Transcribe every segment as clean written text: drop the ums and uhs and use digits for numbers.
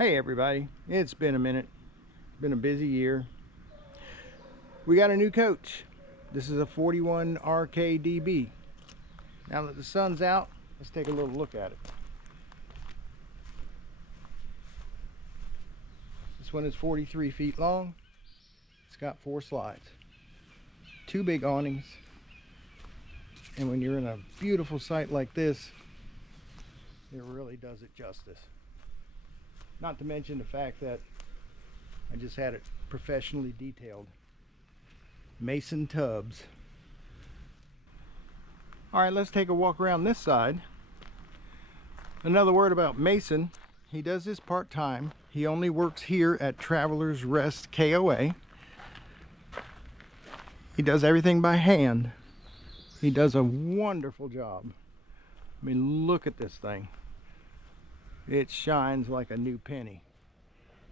Hey everybody, it's been a minute. Been a busy year. We got a new coach. This is a 41 RKDB. Now that the sun's out, let's take a little look at it. This one is 43 feet long. It's got 4 slides, 2 big awnings, and when you're in a beautiful site like this, it really does it justice. Not to mention the fact that I just had it professionally detailed. Mason tubs. Alright, let's take a walk around this side. Another word about Mason. He does this part-time. He only works here at Travelers Rest KOA. He does everything by hand. He does a wonderful job. I mean, look at this thing. It shines like a new penny.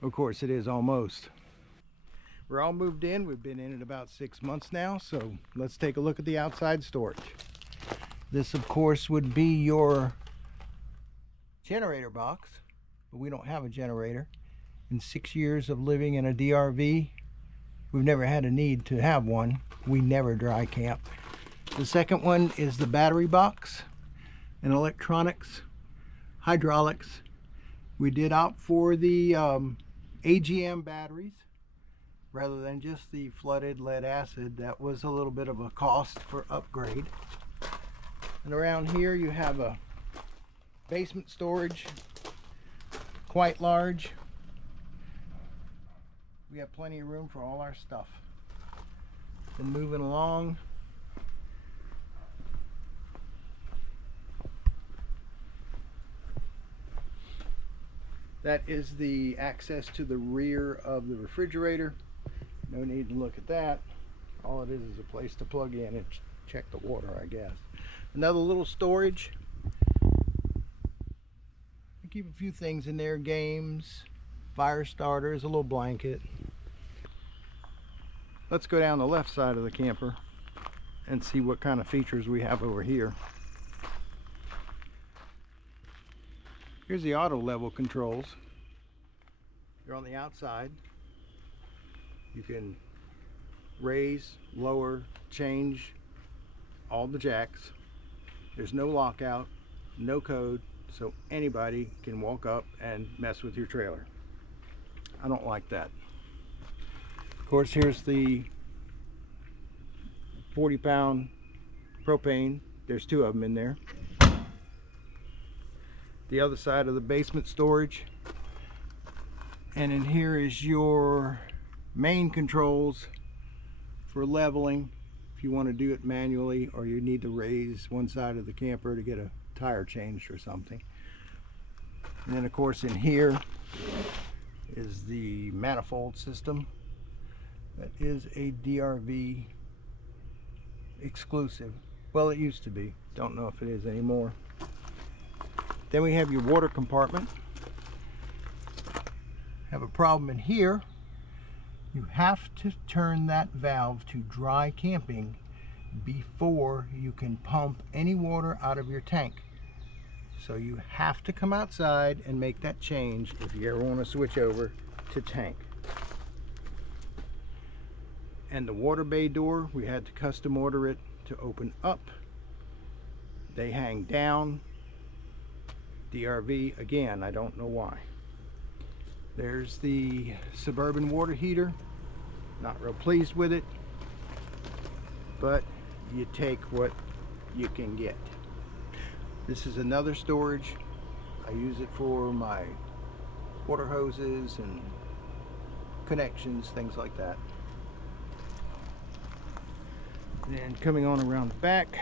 Of course, it is almost. We're all moved in. We've been in it about 6 months now, so let's take a look at the outside storage. This, of course, would be your generator box, but we don't have a generator. In 6 years of living in a DRV, we've never had a need to have one. We never dry camp. The second one is the battery box and electronics, hydraulics. We did opt for the AGM batteries rather than just the flooded lead acid. That was a little bit of a cost for upgrade. And around here you have a basement storage, quite large. We have plenty of room for all our stuff. Then moving along, that is the access to the rear of the refrigerator. No need to look at that. All it is a place to plug in and check the water, I guess. Another little storage. I keep a few things in there, games, fire starters, a little blanket. Let's go down the left side of the camper and see what kind of features we have over here. Here's the auto level controls. They're on the outside. You can raise, lower, change all the jacks. There's no lockout, no code, so anybody can walk up and mess with your trailer. I don't like that. Of course, here's the 40-pound propane. There's 2 of them in there. The other side of the basement storage, and in here is your main controls for leveling if you want to do it manually, or you need to raise one side of the camper to get a tire changed or something. And then of course in here is the manifold system. That is a DRV exclusive. Well, it used to be. Don't know if it is anymore. Then we have your water compartment. Have a problem in here. You have to turn that valve to dry camping before you can pump any water out of your tank. So you have to come outside and make that change if you ever want to switch over to tank. And the water bay door, we had to custom order it to open up. They hang down. DRV, again, I don't know why. There's the Suburban water heater. Not real pleased with it, but you take what you can get. This is another storage. I use it for my water hoses and connections, things like that. And coming on around the back,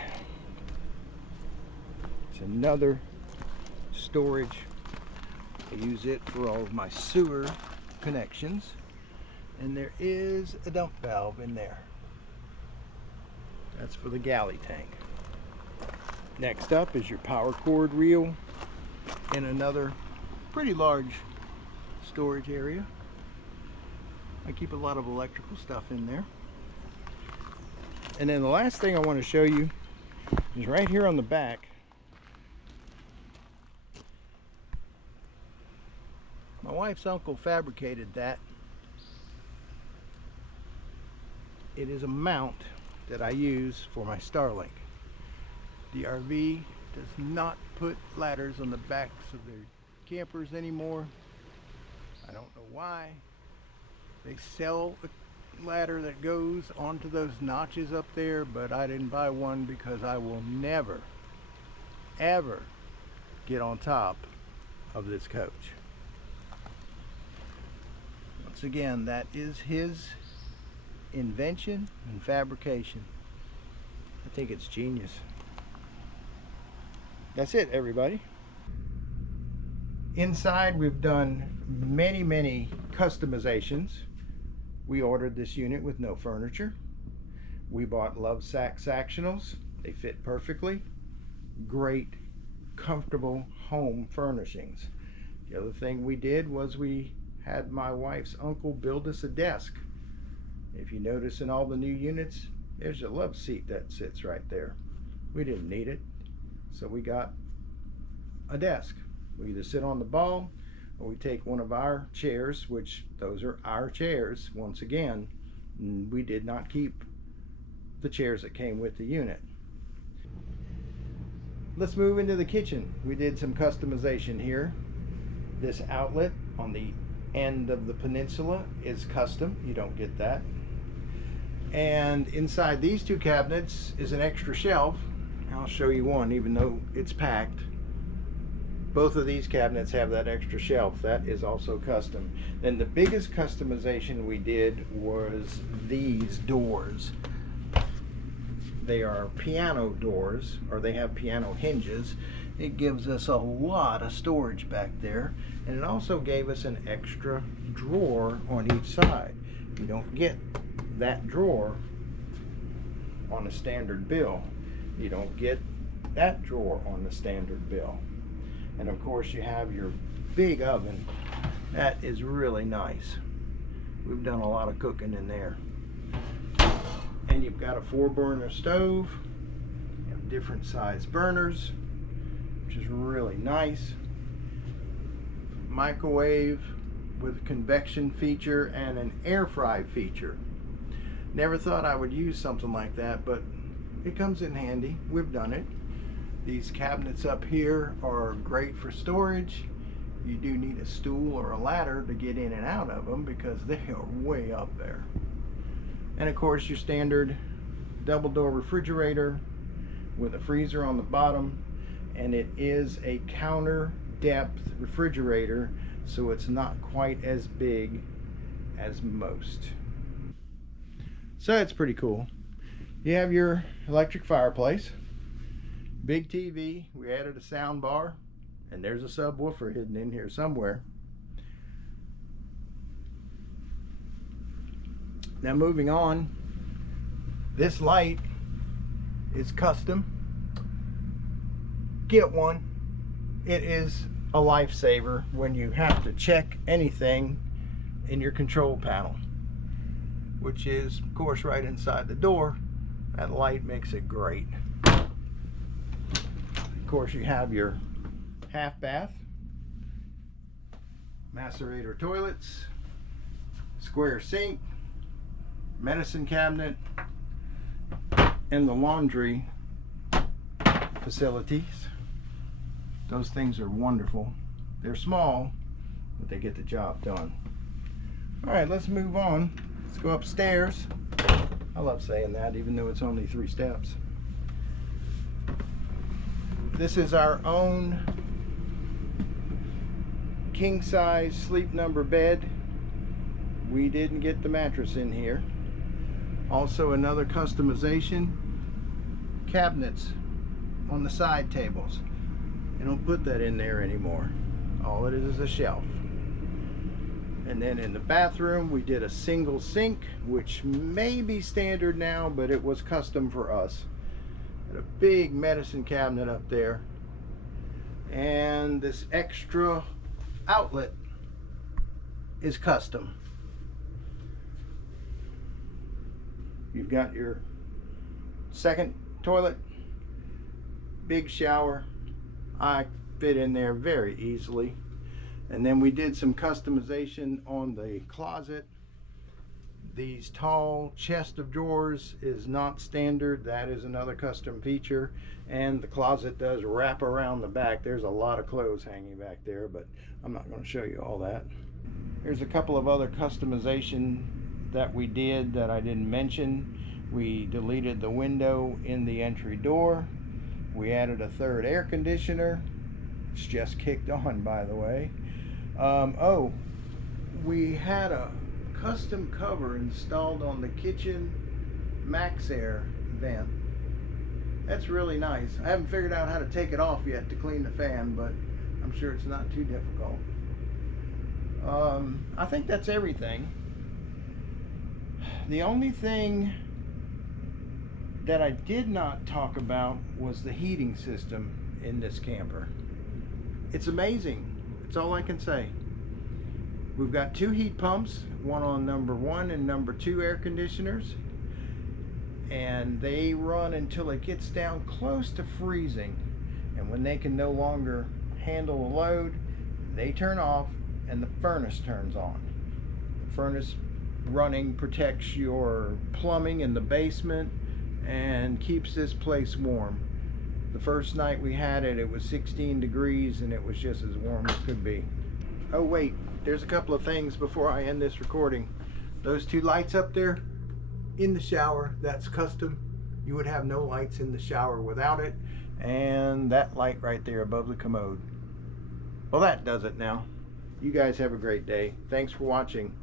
it's another storage. I use it for all of my sewer connections, and there is a dump valve in there. That's for the galley tank. Next up is your power cord reel in another pretty large storage area. I keep a lot of electrical stuff in there. And then the last thing I want to show you is right here on the back. My wife's uncle fabricated that. It is a mount that I use for my Starlink. DRV does not put ladders on the backs of their campers anymore. I don't know why. They sell a ladder that goes onto those notches up there, but I didn't buy one because I will never, ever get on top of this coach. Once again, that is his invention and fabrication. I think it's genius. That's it, everybody. Inside, we've done many customizations. We ordered this unit with no furniture. We bought Love Sack Sactionals. They fit perfectly. Great, comfortable home furnishings. The other thing we did was we had my wife's uncle build us a desk. If you notice in all the new units, there's a love seat that sits right there. We didn't need it, so we got a desk. We either sit on the ball or we take one of our chairs, which those are our chairs. Once again, we did not keep the chairs that came with the unit. Let's move into the kitchen. We did some customization here. This outlet on the end of the peninsula is custom. You don't get that. And inside these two cabinets is an extra shelf. I'll show you one, even though it's packed. Both of these cabinets have that extra shelf. That is also custom. Then the biggest customization we did was these doors. They are piano doors, or they have piano hinges. It gives us a lot of storage back there, and it also gave us an extra drawer on each side. You don't get that drawer on a standard bill. You don't get that drawer on the standard bill. And of course you have your big oven. That is really nice. We've done a lot of cooking in there. And you've got a 4-burner stove. You have different size burners, which is really nice. Microwave with a convection feature and an air fry feature. Never thought I would use something like that, but it comes in handy. We've done it. These cabinets up here are great for storage. You do need a stool or a ladder to get in and out of them because they are way up there. And of course your standard double door refrigerator with a freezer on the bottom, and it is a counter depth refrigerator, so it's not quite as big as most. So it's pretty cool. You have your electric fireplace, big TV. We added a sound bar, and there's a subwoofer hidden in here somewhere. Now moving on, this light is custom. Get one. It is a lifesaver when you have to check anything in your control panel, which is of course right inside the door. That light makes it great. Of course you have your half bath, macerator toilets, square sink, medicine cabinet, and the laundry facilities. Those things are wonderful. They're small, but they get the job done. All right, let's move on. Let's go upstairs. I love saying that, even though it's only 3 steps. This is our own king size sleep number bed. We didn't get the mattress in here. Also another customization, cabinets on the side tables. They don't put that in there anymore. All it is a shelf. And then in the bathroom we did a single sink, which may be standard now, but it was custom for us. And a big medicine cabinet up there, and this extra outlet is custom. You've got your second toilet, big shower. I fit in there very easily. And then we did some customization on the closet. These tall chest of drawers is not standard. That is another custom feature. And the closet does wrap around the back. There's a lot of clothes hanging back there, but I'm not going to show you all that. Here's a couple of other customization that we did that I didn't mention. We deleted the window in the entry door. We added a third air conditioner. It's just kicked on, by the way. Oh, we had a custom cover installed on the kitchen Max Air vent. That's really nice. I haven't figured out how to take it off yet to clean the fan, but I'm sure it's not too difficult. I think that's everything. The only thing that I did not talk about was the heating system in this camper. It's amazing. That's all I can say. We've got 2 heat pumps, one on number 1 and number 2 air conditioners, and they run until it gets down close to freezing, and when they can no longer handle the load, they turn off and the furnace turns on. The furnace running protects your plumbing in the basement and keeps this place warm. The first night we had it, it was 16 degrees and it was just as warm as could be. Oh wait, there's a couple of things before I end this recording. Those 2 lights up there in the shower, that's custom. You would have no lights in the shower without it. And that light right there above the commode. Well, that does it now. You guys have a great day. Thanks for watching.